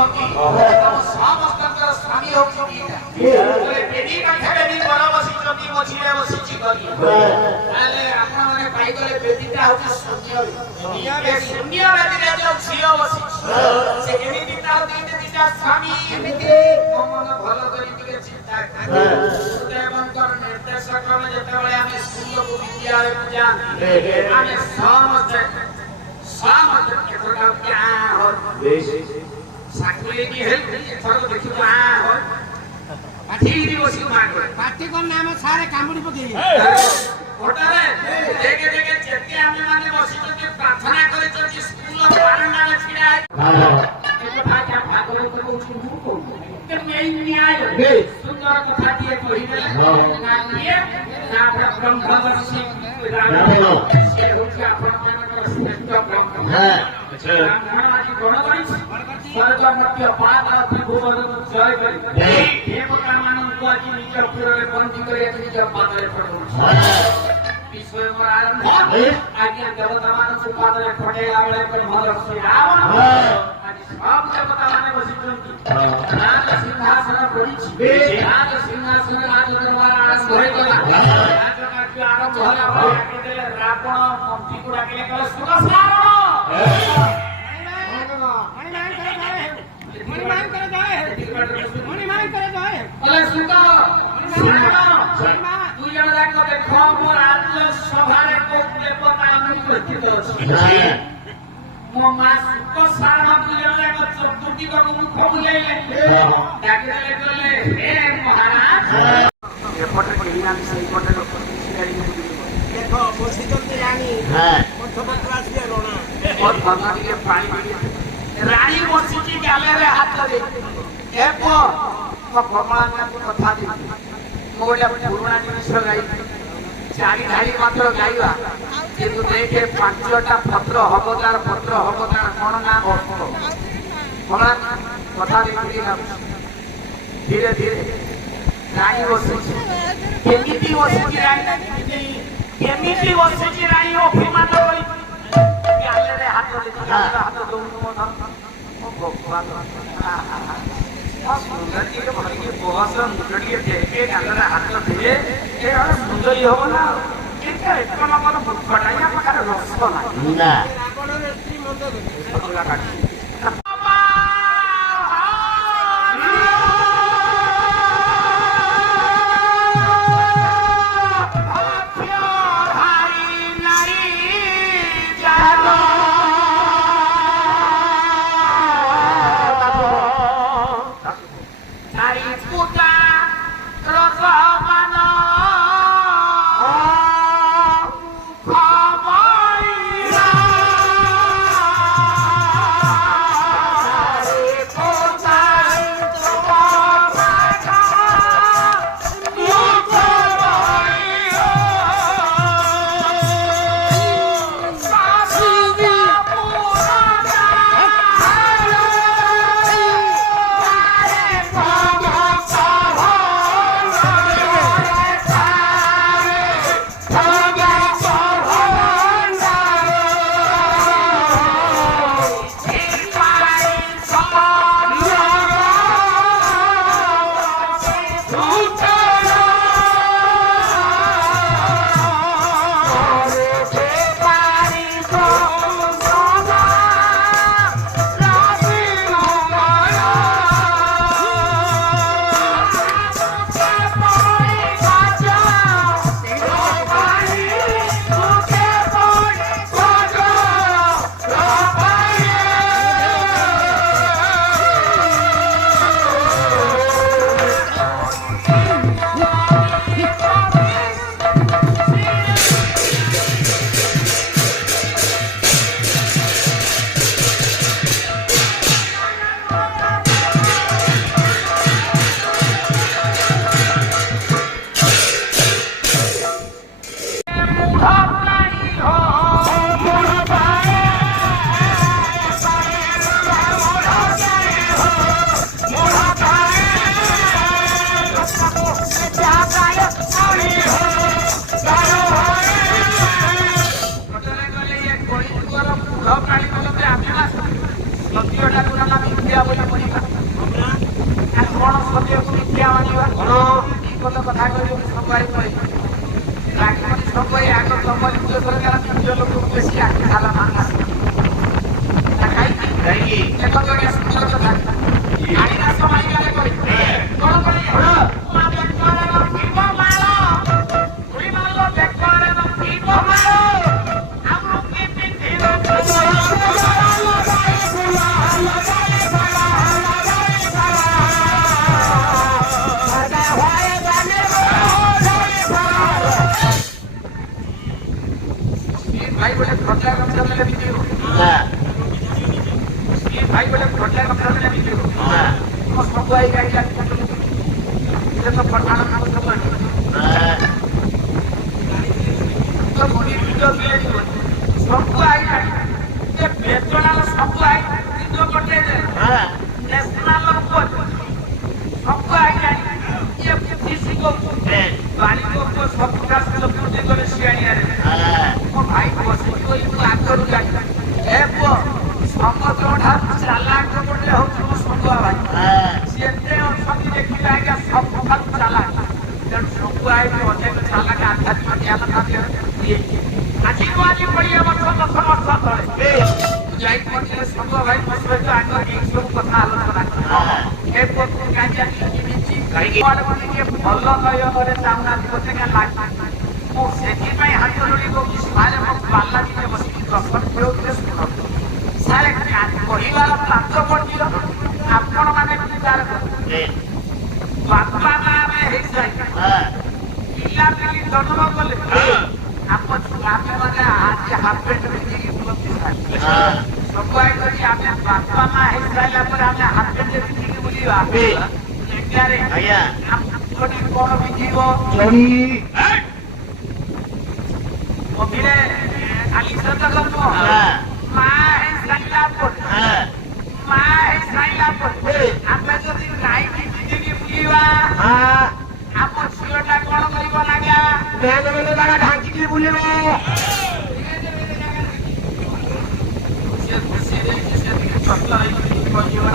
होती समस्त स्वामी होती बोले बेदी पाखे भी बड़ बसी चंदी मछिले बसी करी ताले आपण माने पाई गले बेदीटा होती शून्य ए शून्य बेदी जो छियो बसी से केमिति तार दीटा स्वामी एमिति मन भलो करी टिके चिंता देवंकर निर्देशक में जेतेबेले हम स्कूल को विद्यालय पूजा आमे समस्त केतरा क्या हो साकुले की हेल्प थरो देखि आ हो पाठी बसी मार पाठी को नाम सारे कामुडी पकेई ओटारे देखे देखे जेते आमे माने बसी के प्रार्थना करे जे स्कूल बारंडा में छिड़ा के भाषा ठाकुर को छुटू के नहीं न्याय सुंदर कथा दिए कहिबे ना ये ना ब्रह्मवर्षी राम से होचा अपन श्रेष्ठ अच्छा सर्वमत्य पाद त्रिभुवन जय करे देवता मानव को आज निकल पूरे बंदी करे निज पादरे पड़ो विश्व में आरंभ आगे देवता मानव से पादरे पड़े आवले के मोर से रावण आज सब देवता माने बसिଛନ୍ତି राज सिंहासन पड़ी राज सिंहासन राज दरबार आरंभ होय गला राज कार्य आरंभ होला आगे देले रावण मंत्री को डाकिले कहले सुन रावण मणि मांग करे जाए अरे सुका तू जण देखो देखो मोर आज सभारे को देवता नहीं करती मो मास को सारा तू जण देखो चतुर्थी को मुख बुले डाके ले हे महाराज एपटे केही ना सही पटे लोक देखो बसितो ते जानी हां पठपत्र आसी रोना और भगवान के पानी रानी बसिची गाले रे हाथ दे एपो कमला कथा दे मोडा पुराना जिनिस गाई चारि धाड़ी मात्र गाइबा किंतु देखे पांचटा पत्र हबदार कोन नाम हो कमला कथा देखि ना धीरे धीरे रानी बसिची केमिति बसिची रानी अभिमान करी गाले रे हाथ दे हाथ दो भगवान सुंदर के भरी के बहुत मुंडली देखे गाले हाथ दे ए और सुंदरी हो ना केते कोन कोन फटाया पकार रस ना रावण रे श्री मंदिर पतला काटी ଦେଖ ଜଣେ ସୁନ୍ଦର କଥା ଗାଡ଼ି ରାସ୍ତା ମାଇକାରେ କରି କଣ କରିବେ ମା ବେକରେ ରଖିବ ମାଳ ତୁଇ ମାଲ ବେକରେ ରଖିବ ମାଳ ଆଉ ରୁକି ପିନ୍ଧିବ भाई बोले खर्चा कम करने लगी थी ये भाई बोले खर्चा कम करने लगी थी वो सब आई गाड़ी जाती ये तो पठान नाम सब तो मोदी वीडियो भी सब आई ये बेचना सब आई वीडियो करते हैं नेशनल ऊपर सब आई ये किसी को गाड़ी को सब का सब कुछ करे सियानी आ भाई बसी कोई आगरू जाए ए पो समझ ठार चालाक पड़े हो तुम संगवा भाई सेते अछती देखि लागा सब खाल चालाक जन संगवा आई अनेक चालाक आध्यात्मिक ज्ञान खातिर ये आशीर्वाद बढ़िया मतलब समर्थ तळे जाई पड़े संगवा भाई बसवे तो आगे एक सब कथा आलोचना ए पो काजा की कई वाले के भलो कयो करे सामना कोते का लाग ମୁଁ ସେଥିପାଇଁ ହାତ ଯୋଡ଼ିକୁ ସାରେ ମୋ ପାଲା ଦିନେ ବସିକି ଦର୍ଶନ ଦେଉଥିଲେ ଶୁଣ ସାରେ କହିବାର ତାତ୍ପର୍ଯ୍ୟ ଆପଣମାନେ ବିଚାର କରନ୍ତୁ ବାପା ମା ଆମେ ହେଇସାଇ ପିଲାପିଲି ଜନ୍ମ କଲେ ଆମ ଛୁଆମାନେ ଆଜି ହାଫ୍ ପ୍ୟାଣ୍ଟ ପିନ୍ଧିକି ବୁଲନ୍ତି ସାର୍ ସବୁ ଆଇ କରି ଆମେ ବାପା ମା ହେଇସାରିଲା ପରେ ଆମେ ହାଫ୍ ପ୍ୟାଣ୍ଟ ପିନ୍ଧିକି ବୁଲିବା ଏଗାରେ ଆମ କଣ ପିନ୍ଧିବ ଚଡ଼ି Mire, Alisa está como más ensailado, más ensailado. A pesar de que hay que buliwa, a pochio ta कौन करिबो लागा? बेले लागा ढांकी की बुलिबो। से खुशी रे से छोटला है कोई जीवन